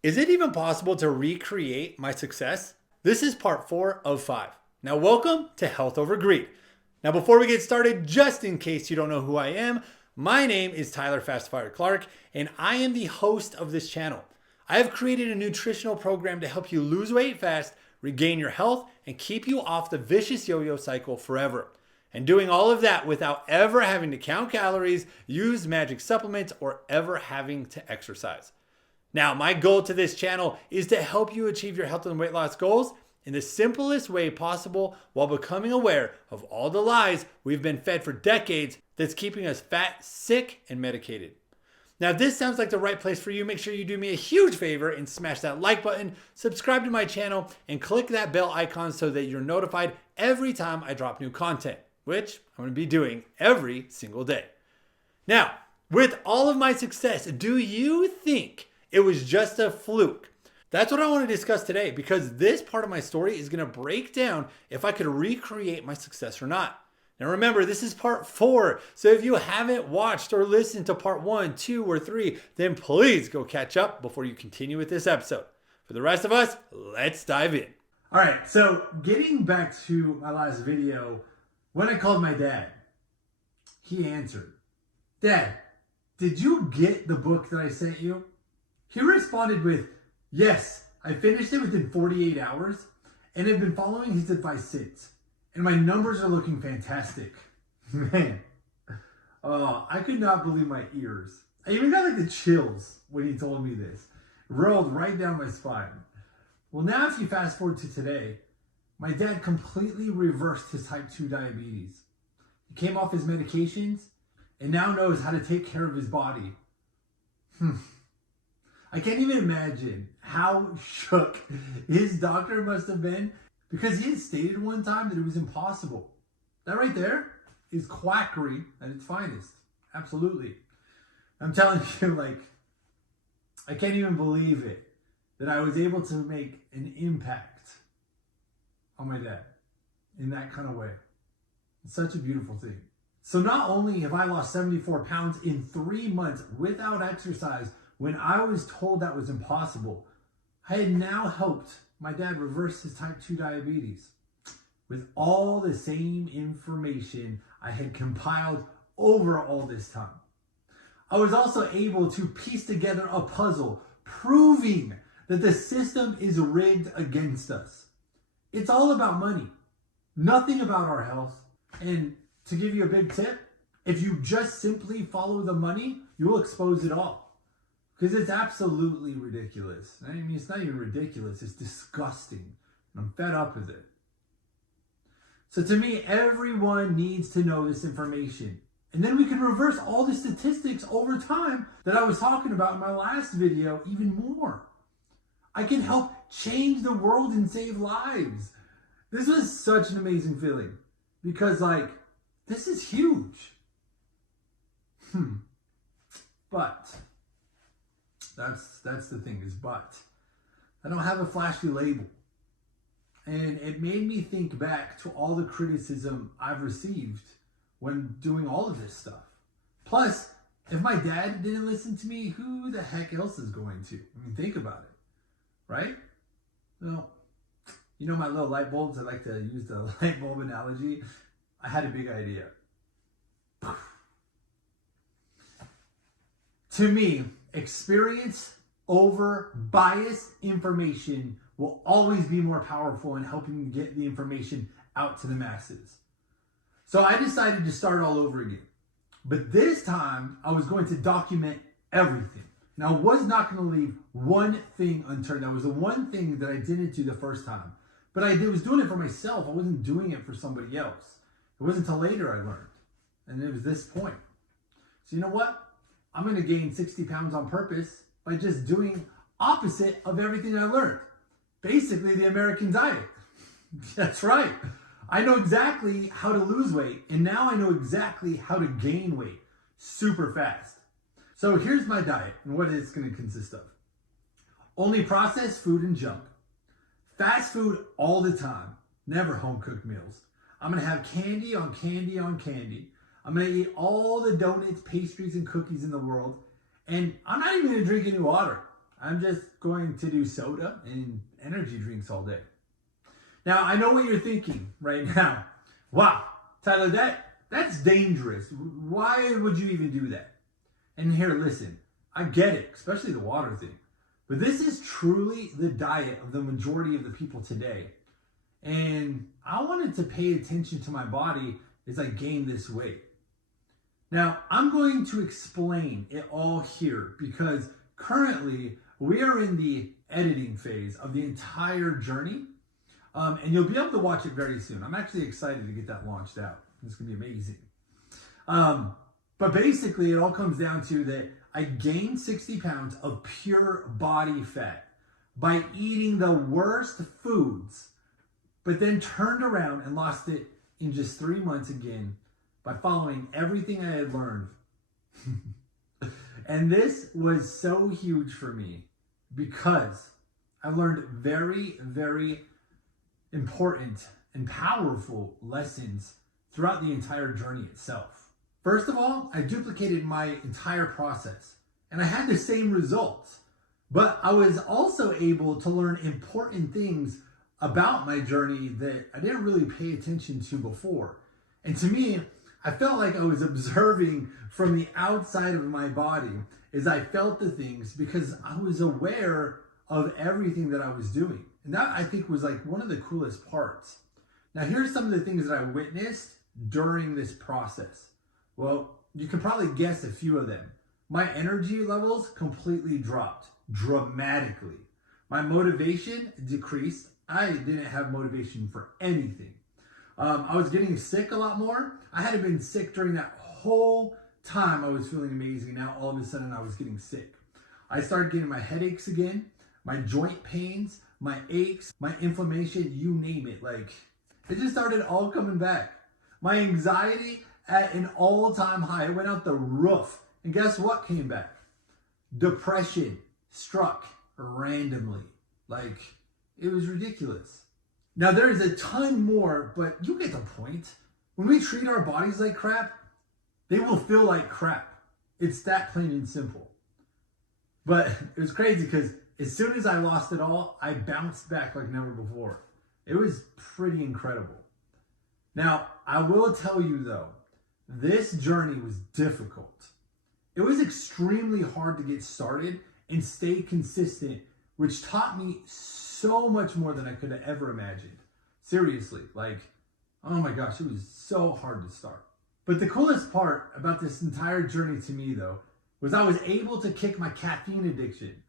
Is it even possible to recreate my success? This is part 4 of 5. Now, welcome to Health Over Greed. Now, before we get started, just in case you don't know who I am, my name is Tyler Fastifier Clark, and I am the host of this channel. I have created a nutritional program to help you lose weight fast, regain your health, and keep you off the vicious yo-yo cycle forever. And doing all of that without ever having to count calories, use magic supplements, or ever having to exercise. Now, my goal to this channel is to help you achieve your health and weight loss goals in the simplest way possible while becoming aware of all the lies we've been fed for decades that's keeping us fat, sick, and medicated. Now, if this sounds like the right place for you, make sure you do me a huge favor and smash that like button, subscribe to my channel, and click that bell icon so that you're notified every time I drop new content, which I'm going to be doing every single day. Now, with all of my success, do you think it was just a fluke? That's what I want to discuss today, because this part of my story is going to break down if I could recreate my success or not. Now remember, this is part 4. So if you haven't watched or listened to part 1, 2, or 3, then please go catch up before you continue with this episode. For the rest of us, let's dive in. All right, so getting back to my last video, when I called my dad, he answered, "Dad, did you get the book that I sent you?" He responded with, "Yes, I finished it within 48 hours and have been following his advice since. And my numbers are looking fantastic." Man, I could not believe my ears. I even got like the chills when he told me this. Rolled right down my spine. Well, now if you fast forward to today, my dad completely reversed his type 2 diabetes. He came off his medications and now knows how to take care of his body. I can't even imagine how shook his doctor must have been, because he had stated one time that it was impossible. That right there is quackery at its finest. Absolutely. I'm telling you, like, I can't even believe it that I was able to make an impact on my dad in that kind of way. It's such a beautiful thing. So not only have I lost 74 pounds in 3 months without exercise, when I was told that was impossible, I had now helped my dad reverse his type 2 diabetes with all the same information I had compiled over all this time. I was also able to piece together a puzzle proving that the system is rigged against us. It's all about money, nothing about our health. And to give you a big tip, if you just simply follow the money, you'll expose it all. Because it's absolutely ridiculous. I mean, it's not even ridiculous, it's disgusting. And I'm fed up with it. So to me, everyone needs to know this information. And then we can reverse all the statistics over time that I was talking about in my last video even more. I can help change the world and save lives. This was such an amazing feeling. Because, like, this is huge. But that's the thing, is but I don't have a flashy label. And it made me think back to all the criticism I've received when doing all of this stuff. Plus, if my dad didn't listen to me, who the heck else is going to? I mean, think about it, right? Well, you know my little light bulbs, I like to use the light bulb analogy. I had a big idea. To me, experience over biased information will always be more powerful in helping you get the information out to the masses. So I decided to start all over again. But this time, I was going to document everything. And I was not going to leave one thing unturned. That was the one thing that I didn't do the first time. But I was doing it for myself. I wasn't doing it for somebody else. It wasn't until later I learned. And it was this point. So you know what? I'm going to gain 60 pounds on purpose by just doing opposite of everything I learned. Basically, the American diet. That's right. I know exactly how to lose weight, and now I know exactly how to gain weight super fast. So here's my diet and what it's going to consist of. Only processed food and junk. Fast food all the time. Never home-cooked meals. I'm going to have candy on candy on candy. I'm going to eat all the donuts, pastries, and cookies in the world. And I'm not even going to drink any water. I'm just going to do soda and energy drinks all day. Now, I know what you're thinking right now. Wow, Tyler, that's dangerous. Why would you even do that? And here, listen, I get it, especially the water thing. But this is truly the diet of the majority of the people today. And I wanted to pay attention to my body as I gain this weight. Now, I'm going to explain it all here because currently we are in the editing phase of the entire journey. And you'll be able to watch it very soon. I'm actually excited to get that launched out. It's going to be amazing. But basically, it all comes down to that I gained 60 pounds of pure body fat by eating the worst foods, but then turned around and lost it in just 3 months again by following everything I had learned. And this was so huge for me because I learned very, very important and powerful lessons throughout the entire journey itself. First of all, I duplicated my entire process and I had the same results, but I was also able to learn important things about my journey that I didn't really pay attention to before. And to me, I felt like I was observing from the outside of my body as I felt the things because I was aware of everything that I was doing. And that, I think, was like one of the coolest parts. Now, here's some of the things that I witnessed during this process. Well, you can probably guess a few of them. My energy levels completely dropped dramatically. My motivation decreased. I didn't have motivation for anything. I was getting sick a lot more. I hadn't been sick during that whole time. I was feeling amazing. Now, all of a sudden, I was getting sick. I started getting my headaches again, my joint pains, my aches, my inflammation, you name it. Like, it just started all coming back. My anxiety at an all-time high. It went out the roof. And guess what came back? Depression struck randomly. Like, it was ridiculous. Now, there is a ton more, but you get the point. When we treat our bodies like crap, they will feel like crap. It's that plain and simple. But it was crazy because as soon as I lost it all, I bounced back like never before. It was pretty incredible. Now, I will tell you though, this journey was difficult. It was extremely hard to get started and stay consistent, which taught me so much more than I could have ever imagined. Seriously, like, oh my gosh, it was so hard to start. But the coolest part about this entire journey to me though, was I was able to kick my caffeine addiction.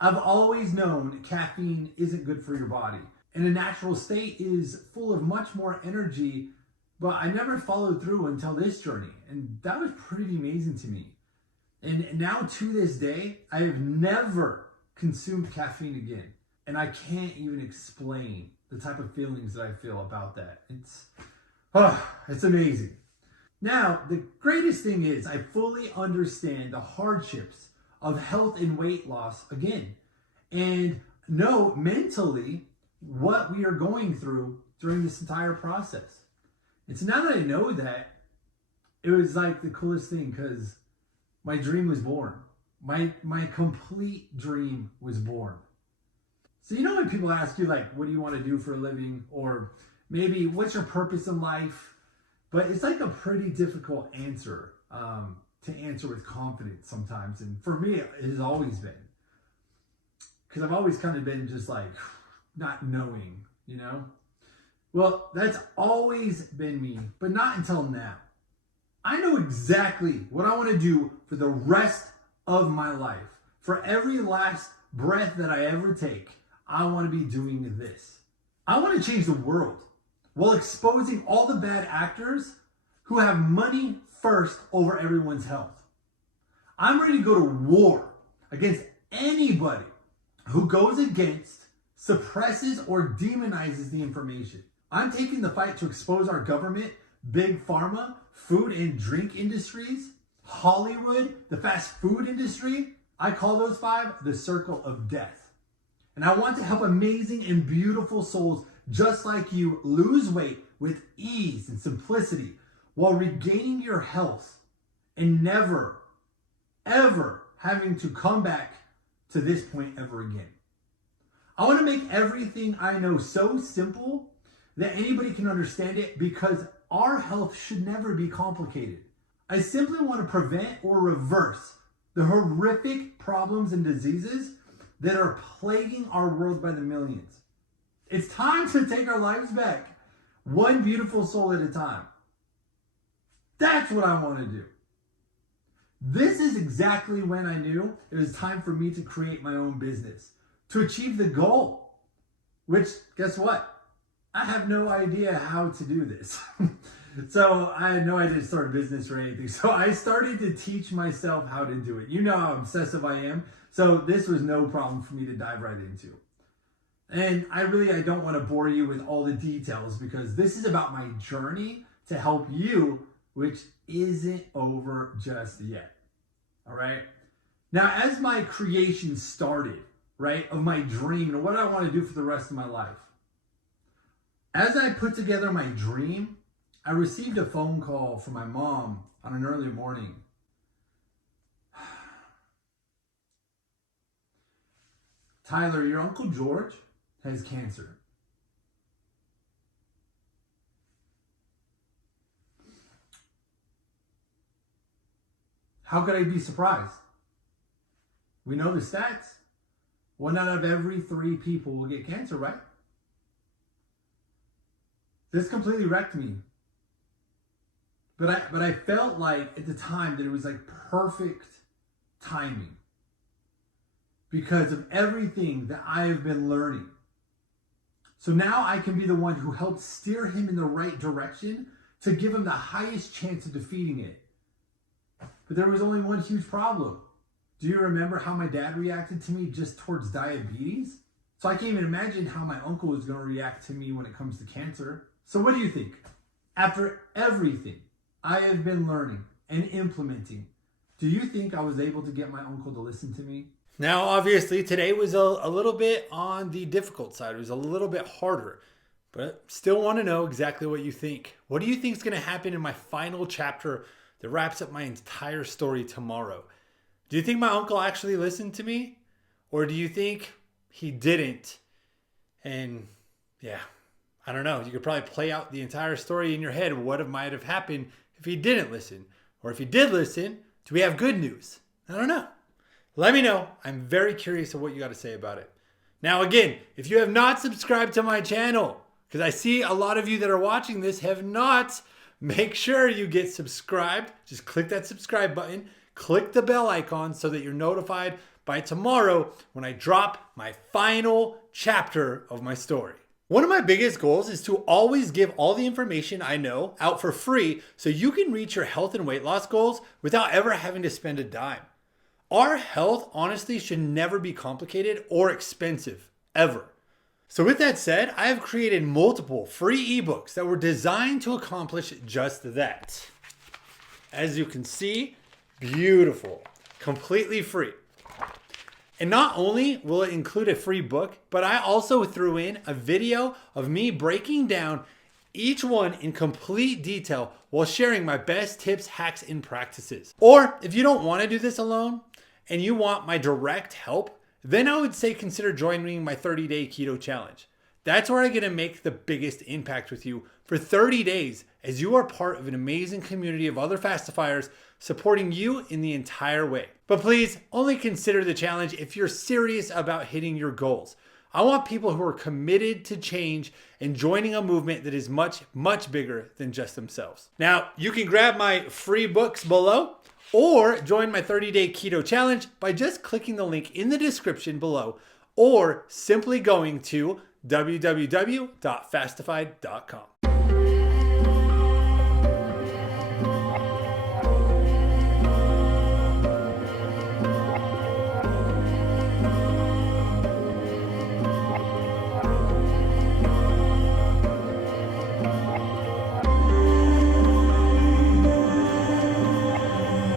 I've always known caffeine isn't good for your body. And a natural state is full of much more energy, but I never followed through until this journey. And that was pretty amazing to me. And now to this day, I have never consumed caffeine again. And I can't even explain the type of feelings that I feel about that. It's amazing. Now, the greatest thing is I fully understand the hardships of health and weight loss again. And know mentally what we are going through during this entire process. And so now that I know that, it was like the coolest thing because my dream was born. My complete dream was born. So you know when people ask you like, what do you want to do for a living? Or maybe what's your purpose in life? But it's like a pretty difficult answer to answer with confidence sometimes. And for me, it has always been. Because I've always kind of been just like not knowing, you know? Well, that's always been me, but not until now. I know exactly what I want to do for the rest of my life. For every last breath that I ever take, I want to be doing this. I want to change the world while exposing all the bad actors who have money first over everyone's health. I'm ready to go to war against anybody who goes against, suppresses, or demonizes the information. I'm taking the fight to expose our government, big pharma, food and drink industries, Hollywood, the fast food industry. I call those five the circle of death. And I want to help amazing and beautiful souls just like you lose weight with ease and simplicity while regaining your health and never, ever having to come back to this point ever again. I want to make everything I know so simple that anybody can understand it, because our health should never be complicated. I simply want to prevent or reverse the horrific problems and diseases that are plaguing our world by the millions. It's time to take our lives back, one beautiful soul at a time. That's what I want to do. This is exactly when I knew it was time for me to create my own business, to achieve the goal, which, guess what? I have no idea how to do this. So I had no idea to start a business or anything. So I started to teach myself how to do it. You know how obsessive I am. So this was no problem for me to dive right into. And I don't want to bore you with all the details, because this is about my journey to help you, which isn't over just yet. All right. Now, as my creation started, right, of my dream and what I want to do for the rest of my life, as I put together my dream, I received a phone call from my mom on an early morning. Tyler, your Uncle George has cancer. How could I be surprised? We know the stats. 1 out of every 3 people will get cancer, right? This completely wrecked me. But I felt like at the time that it was like perfect timing, because of everything that I have been learning. So now I can be the one who helps steer him in the right direction to give him the highest chance of defeating it. But there was only one huge problem. Do you remember how my dad reacted to me just towards diabetes? So I can't even imagine how my uncle is going to react to me when it comes to cancer. So what do you think? After everything I have been learning and implementing, do you think I was able to get my uncle to listen to me? Now, obviously, today was a little bit on the difficult side. It was a little bit harder, but still want to know exactly what you think. What do you think is going to happen in my final chapter that wraps up my entire story tomorrow? Do you think my uncle actually listened to me? Or do you think he didn't? And yeah, I don't know. You could probably play out the entire story in your head. What might have happened if he didn't listen? Or if he did listen, do we have good news? I don't know. Let me know. I'm very curious of what you got to say about it. Now, again, if you have not subscribed to my channel, because I see a lot of you that are watching this have not, make sure you get subscribed. Just click that subscribe button. Click the bell icon so that you're notified by tomorrow when I drop my final chapter of my story. One of my biggest goals is to always give all the information I know out for free so you can reach your health and weight loss goals without ever having to spend a dime. Our health, honestly, should never be complicated or expensive, ever. So with that said, I have created multiple free ebooks that were designed to accomplish just that. As you can see, beautiful, completely free. And not only will it include a free book, but I also threw in a video of me breaking down each one in complete detail while sharing my best tips, hacks, and practices. Or if you don't want to do this alone and you want my direct help, then I would say consider joining my 30-day keto challenge. That's where I get to make the biggest impact with you for 30 days as you are part of an amazing community of other fastifiers supporting you in the entire way. But please only consider the challenge if you're serious about hitting your goals. I want people who are committed to change and joining a movement that is much, much bigger than just themselves. Now, you can grab my free books below or join my 30-day keto challenge by just clicking the link in the description below or simply going to www.fastified.com.